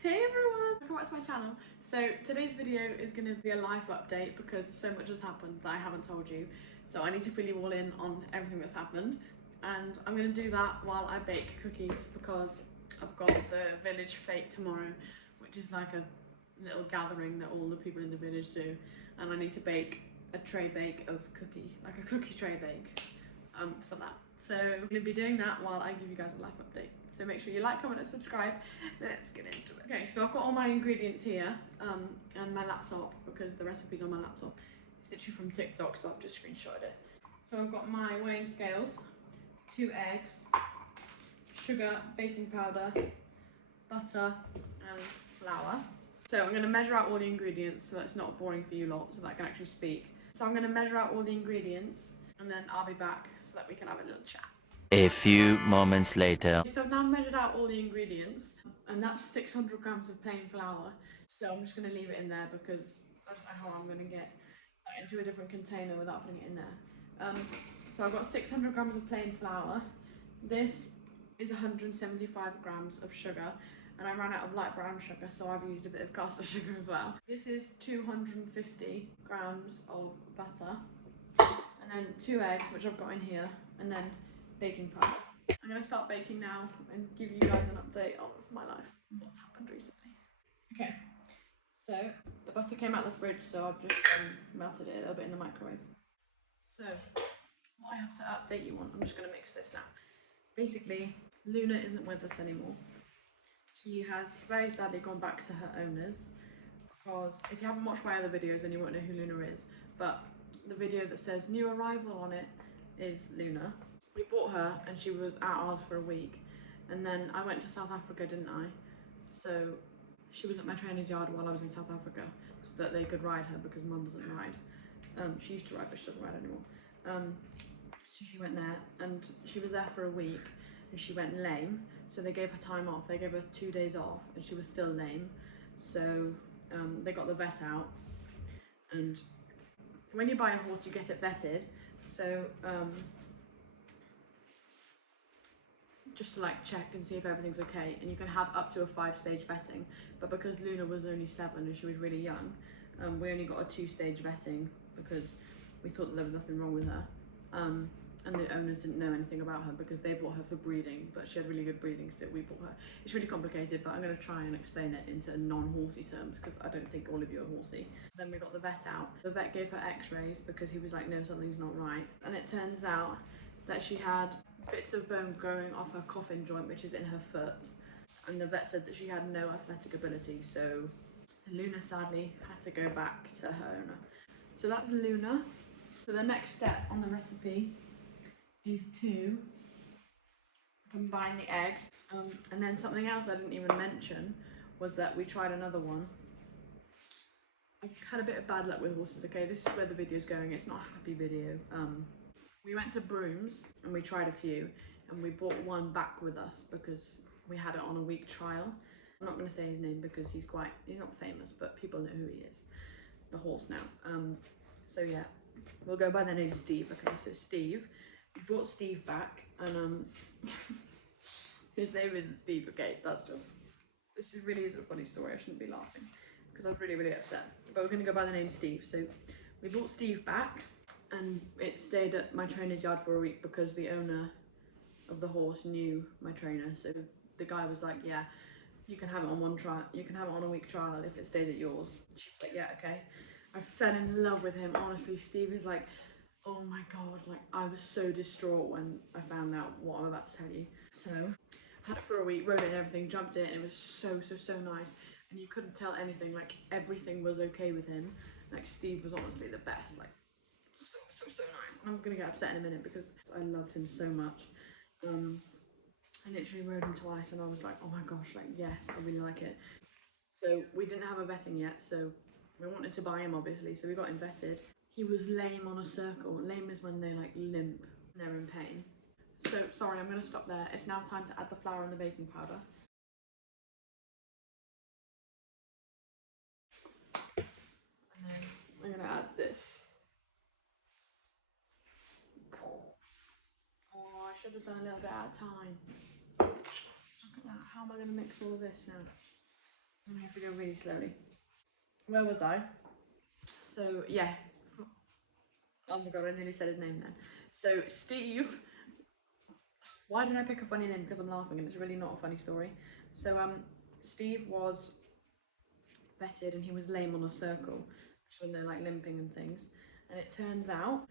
Hey everyone! Welcome back to my channel. So today's video is going to be a life update because so much has happened that I haven't told you. So I need to fill you all in on everything that's happened. And I'm going to do that while I bake cookies because I've got the village fete tomorrow, which is like a little gathering that all the people in the village do. And I need to bake a tray bake of cookie, like a cookie tray bake for that. So I'm going to be doing that while I give you guys a life update. So make sure you like, comment and subscribe. Let's get into it. Okay, so I've got all my ingredients here and my laptop because the recipe's on my laptop. It's literally from TikTok, so I've just screenshotted it. So I've got my weighing scales, 2 eggs, sugar, baking powder, butter and flour. So I'm going to measure out all the ingredients so that it's not boring for you lot, so that I can actually speak. So I'm going to measure out all the ingredients and then I'll be back so that we can have a little chat. A few moments later. So I've now measured out all the ingredients and that's 600 grams of plain flour. So I'm just going to leave it in there because I don't know how I'm going to get that into a different container without putting it in there. So I've got 600 grams of plain flour. This is 175 grams of sugar and I ran out of light brown sugar, so I've used a bit of caster sugar as well. This is 250 grams of butter and then 2 eggs, which I've got in here, and then baking powder. I'm going to start baking now and give you guys an update on my life and what's happened recently. Okay, so the butter came out of the fridge, so I've just melted it a little bit in the microwave. So what I have to update you on, I'm just going to mix this now. Basically, Luna isn't with us anymore. She has very sadly gone back to her owners because if you haven't watched my other videos then you won't know who Luna is, but the video that says new arrival on it is Luna. We bought her and she was at ours for a week and then I went to South Africa, didn't I? So she was at my trainer's yard while I was in South Africa so that they could ride her because mum doesn't ride. She used to ride but she doesn't ride anymore. So she went there and she was there for a week and she went lame, so they gave her time off. They gave her 2 days off and she was still lame, so they got the vet out. And when you buy a horse you get it vetted, so just to like check and see if everything's okay, and you can have up to a 5-stage vetting, but because Luna was only 7 and she was really young, we only got a 2-stage vetting because we thought that there was nothing wrong with her, and the owners didn't know anything about her because they bought her for breeding, but she had really good breeding, so we bought her. It's really complicated, but I'm going to try and explain it into non-horsey terms because I don't think all of you are horsey. Then we got the vet out. The vet gave her x-rays because he was like, no, something's not right, and it turns out that she had bits of bone growing off her coffin joint, which is in her foot, and the vet said that she had no athletic ability, so Luna sadly had to go back to her owner. So that's Luna. So the next step on the recipe is to combine the eggs, and then something else I didn't even mention was that we tried another one. I've had a bit of bad luck with horses, okay? This is where the video's going. It's not a happy video. We went to Brooms and we tried a few and we brought one back with us because we had it on a week trial. I'm not going to say his name because he's not famous, but people know who he is, the horse now. So yeah, we'll go by the name Steve. Okay, so Steve, we brought Steve back and his name isn't Steve, okay? This really isn't a funny story. I shouldn't be laughing because I was really, really upset, but we're going to go by the name Steve. So we brought Steve back and it stayed at my trainer's yard for a week because the owner of the horse knew my trainer. So the guy was like, yeah, you can have it on one trial, you can have it on a week trial if it stays at yours. She was like, yeah, okay. I fell in love with him. Honestly, Steve is like, oh my god, like I was so distraught when I found out what I'm about to tell you. So I had it for a week, rode it and everything, jumped it, and it was so nice, and you couldn't tell anything, like everything was okay with him. Like Steve was honestly the best, like so nice. I'm gonna get upset in a minute because I loved him so much. I literally rode him twice and I was like, oh my gosh, like yes, I really like it. So we didn't have a vetting yet, so we wanted to buy him obviously, so we got him vetted. He was lame on a circle. Lame is when they like limp and they're in pain. So sorry, I'm gonna stop there. It's now time to add the flour and the baking powder. And then I'm gonna add this. Oh, I should have done a little bit at a time. Look at that. How am I going to mix all of this now? I have to go really slowly. Where was I? So yeah. Oh my god, I nearly said his name then. So Steve. Why did I pick a funny name? Because I'm laughing and it's really not a funny story. So Steve was vetted and he was lame on a circle, which is when they're like limping and things. And it turns out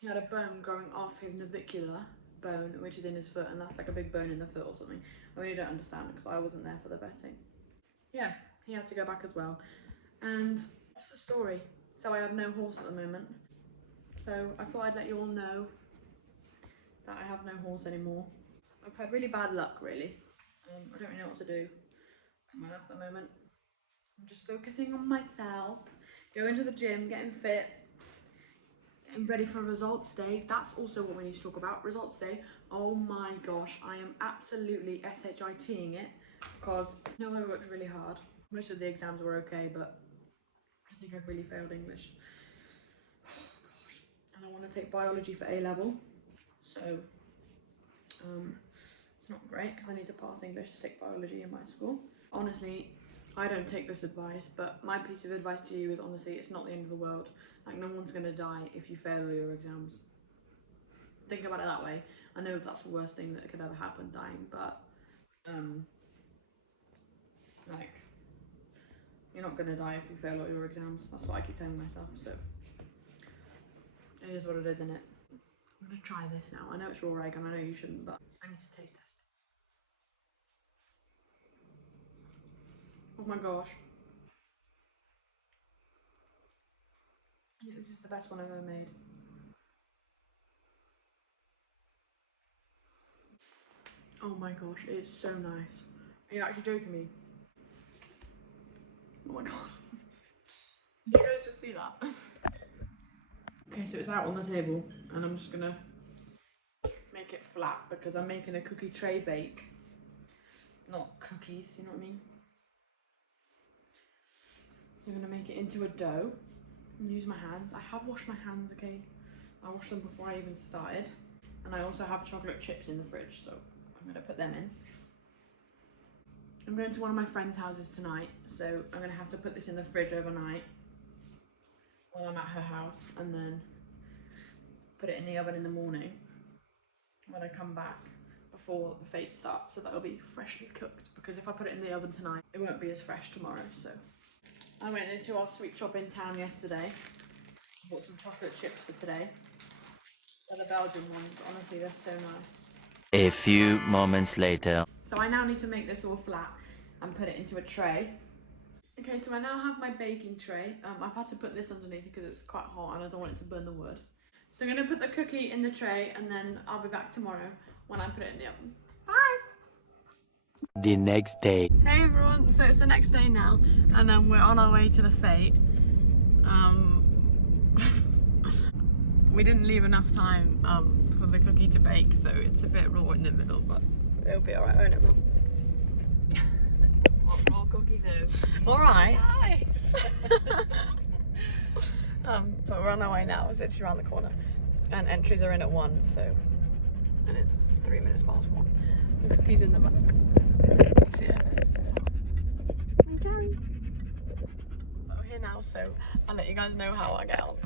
he had a bone growing off his navicular bone, which is in his foot, and that's like a big bone in the foot or something. I really don't understand because I wasn't there for the vetting. Yeah, he had to go back as well. And what's the story? So I have no horse at the moment. So I thought I'd let you all know that I have no horse anymore. I've had really bad luck, really. I don't really know what to do in my life at the moment. I'm just focusing on myself, going to the gym, getting fit, getting ready for results day. That's also what we need to talk about, results day. Oh my gosh, I am absolutely SHITing it because I know I worked really hard. Most of the exams were okay, but I think I've really failed English. Oh gosh. And I want to take biology for A level, so it's not great because I need to pass English to take biology in my school. Honestly, I don't take this advice, but my piece of advice to you is honestly, it's not the end of the world. Like, no one's gonna die if you fail all your exams. Think about it that way. I know that's the worst thing that could ever happen, dying, but like, you're not gonna die if you fail all your exams. That's what I keep telling myself, so it is what it is, isn't it? I'm gonna try this now. I know it's raw egg and I know you shouldn't, but I need to taste test it. Oh my gosh. Yeah, this is the best one I've ever made. Oh my gosh, it's so nice. Are you actually joking me? Oh my god. Did you guys just see that? Okay, so it's out on the table and I'm just gonna make it flat because I'm making a cookie tray bake. Not cookies, you know what I mean? I'm gonna make it into a dough and use my hands. I have washed my hands, okay? I washed them before I even started. And I also have chocolate chips in the fridge, so I'm gonna put them in. I'm going to one of my friends' houses tonight, so I'm gonna have to put this in the fridge overnight while I'm at her house, and then put it in the oven in the morning when I come back before the fete starts, so that'll be freshly cooked, because if I put it in the oven tonight, it won't be as fresh tomorrow. So I went into our sweet shop in town yesterday, bought some chocolate chips for today. They're the Belgian ones, honestly, they're so nice. A few moments later. So I now need to make this all flat and put it into a tray. Okay, so I now have my baking tray. I've had to put this underneath because it's quite hot and I don't want it to burn the wood. So I'm going to put the cookie in the tray and then I'll be back tomorrow when I put it in the oven. Bye! The next day. Hey everyone, so it's the next day now and we're on our way to the fete. We didn't leave enough time for the cookie to bake, so it's a bit raw in the middle, but it'll be alright, won't it, Mum? What raw cookie do? Alright. Nice! But we're on our way now, it's literally around the corner. And entries are in at 1, so... And it's 3 minutes past 1. The cookie's in the back. See it? Okay. But we're here now, so I'll let you guys know how I get on.